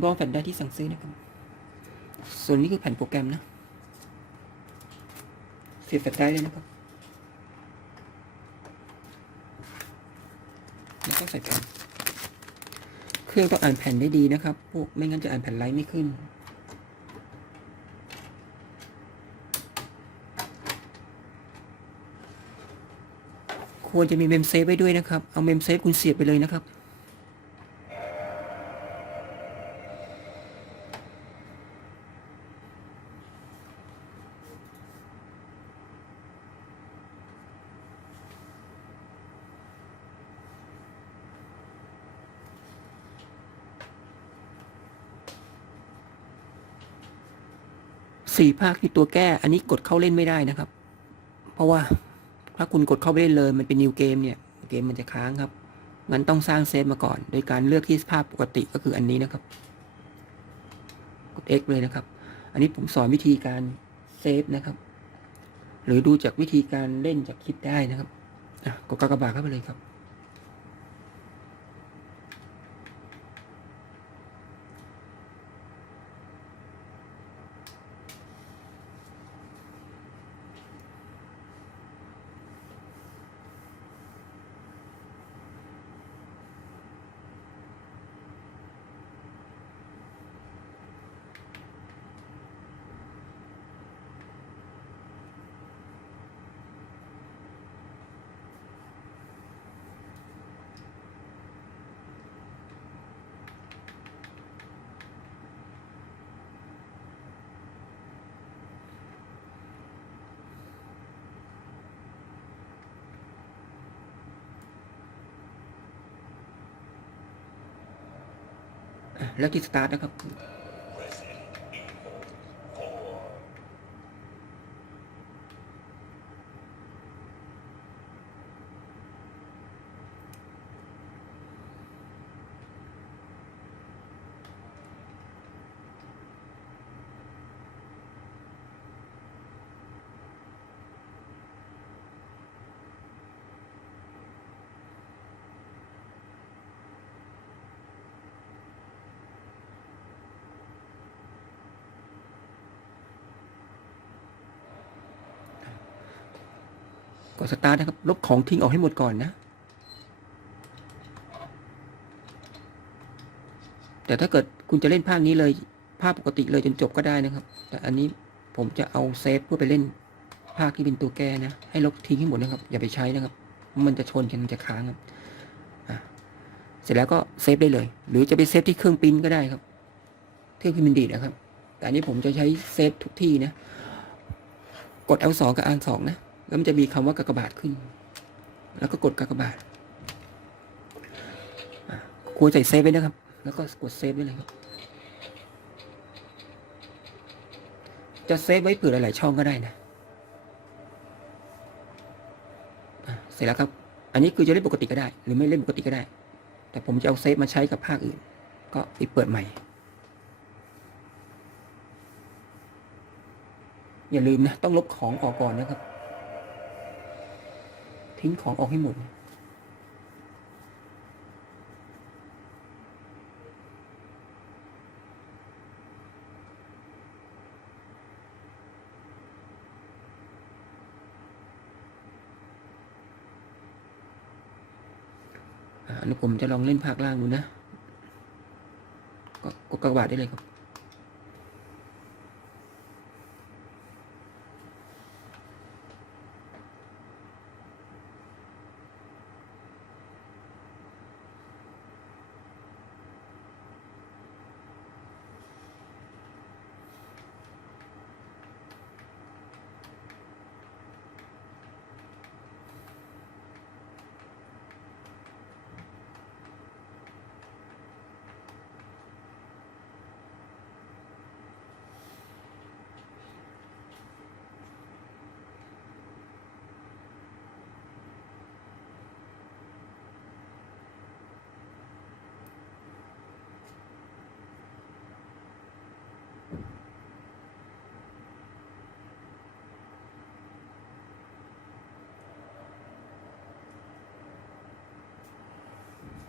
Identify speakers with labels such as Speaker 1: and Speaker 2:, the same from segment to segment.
Speaker 1: บองแฟลชได้ที่สั่งซื้อนะครับ ส่วนนี้คือแผ่นโปรแกรมนะ เสียบแฟลชได้เลยนะครับ แล้วก็ใส่แผ่น เครื่องต้องอ่านแผ่นได้ดีนะครับ พวกไม่งั้นจะอ่านแผ่นไลท์ไม่ขึ้นควรจะมีเมมเซฟไว้ด้วยนะครับ เอาเมมเซฟคุณเสียบไปเลยนะครับ สี่ภาคที่ตัวแก้ อันนี้กดเข้าเล่นไม่ได้นะครับ เพราะว่าถ้าคุณกดเข้าไปเล่นเลย มันเป็นนิวเกมเนี่ย เกมมันจะค้างครับงั้นต้องสร้างเซฟมาก่อน โดยการเลือกที่ภาพปกติก็คืออันนี้นะครับ กด X เลยนะครับ อันนี้ผมสอนวิธีการเซฟนะครับ หรือดูจากวิธีการเล่นจากคลิปได้นะครับกดกากบาทเข้าไปเลยครับ แล้วที่สตาร์ทนะครับ กดสตาร์ทนะครับ ลบของทิ้งออกให้หมดก่อนนะ แต่ถ้าเกิดคุณจะเล่นภาคนี้เลย ภาพปกติเลยจนจบก็ได้นะครับ แต่อันนี้ผมจะเอาเซฟเพื่อไปเล่นภาคที่เป็นตัวแก้นะ ให้ลบทิ้งให้หมดนะครับ อย่าไปใช้นะครับ มันจะชนกันมันจะค้างครับเสร็จแล้วก็เซฟได้เลย หรือจะไปเซฟที่เครื่องปิ้นก็ได้ครับเครื่องพิมพ์ดีนะครับ แต่อันนี้ผมจะใช้เซฟทุกที่นะ กด L2 กับ R2 นะ แล้วมันจะมีคำว่ากากบาทขึ้น แล้วก็กดกากบาทควรใส่เซฟไว้นะครับ แล้วก็กดเซฟไว้เลยครับจะเซฟไว้เผื่อหลาย ๆ ช่องก็ได้นะอะเสร็จแล้วครับ อันนี้คือจะเล่นปกติก็ได้ หรือไม่เล่นปกติก็ได้ แต่ผมจะเอาเซฟมาใช้กับภาคอื่น ก็ปิดเปิดใหม่ อย่าลืมนะ ต้องลบของออกก่อนนะครับ ทิ้งของออกให้หมดอันนี้ผมจะลองเล่นภาคล่างดูนะ ก็กดกระบาดได้เลยครับ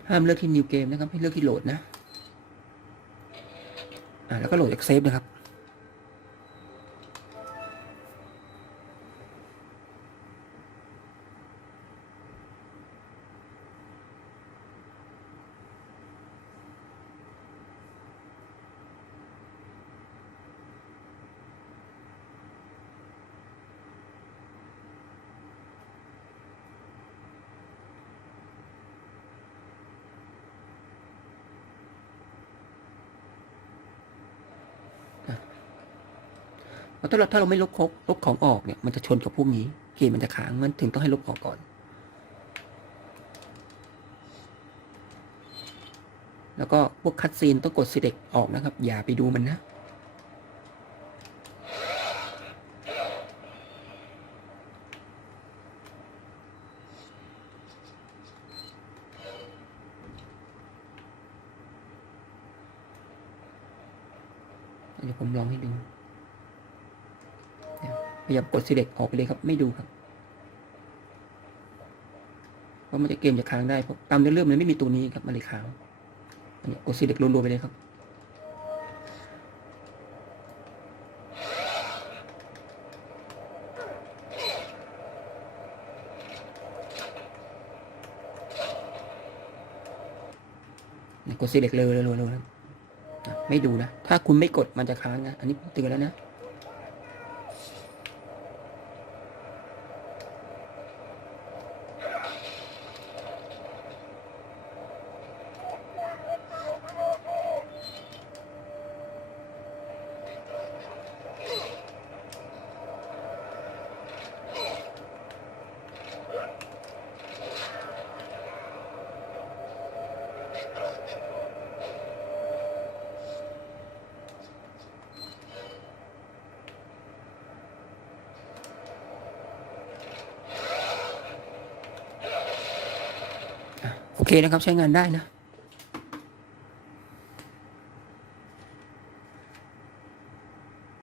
Speaker 1: ห้ามเลือกที่ new game นะครับ ให้เลือกที่โหลดนะ อ่าแล้วก็โหลดจากเซฟนะครับ เพราะถ้าเราถ้าเราไม่ลบครบลบของออกเนี่ยมันจะชนกับพวกนี้เกมมันจะค้างมันถึงต้องให้ลบออกก่อน แล้วก็พวกคัดซีนต้องกด select ออกนะครับ อย่าไปดูมันนะเดี๋ยวผมลองให้ดู ยพยายามกด select ออกไปเลยครับ ไม่ดูครับ เพราะมันจะเกมจะค้างได้เพราะตามเนื้อเรื่องมันไม่มีตัวนี้ครับมันเลยค้างอันนี้กด select รัวๆไปเลยครับกด select เลยเลยเลยเลยนะไม่ดูนะ ถ้าคุณไม่กดมันจะค้างนะ อันนี้เตือนแล้วนะ โอเคนะครับใช้งานได้นะ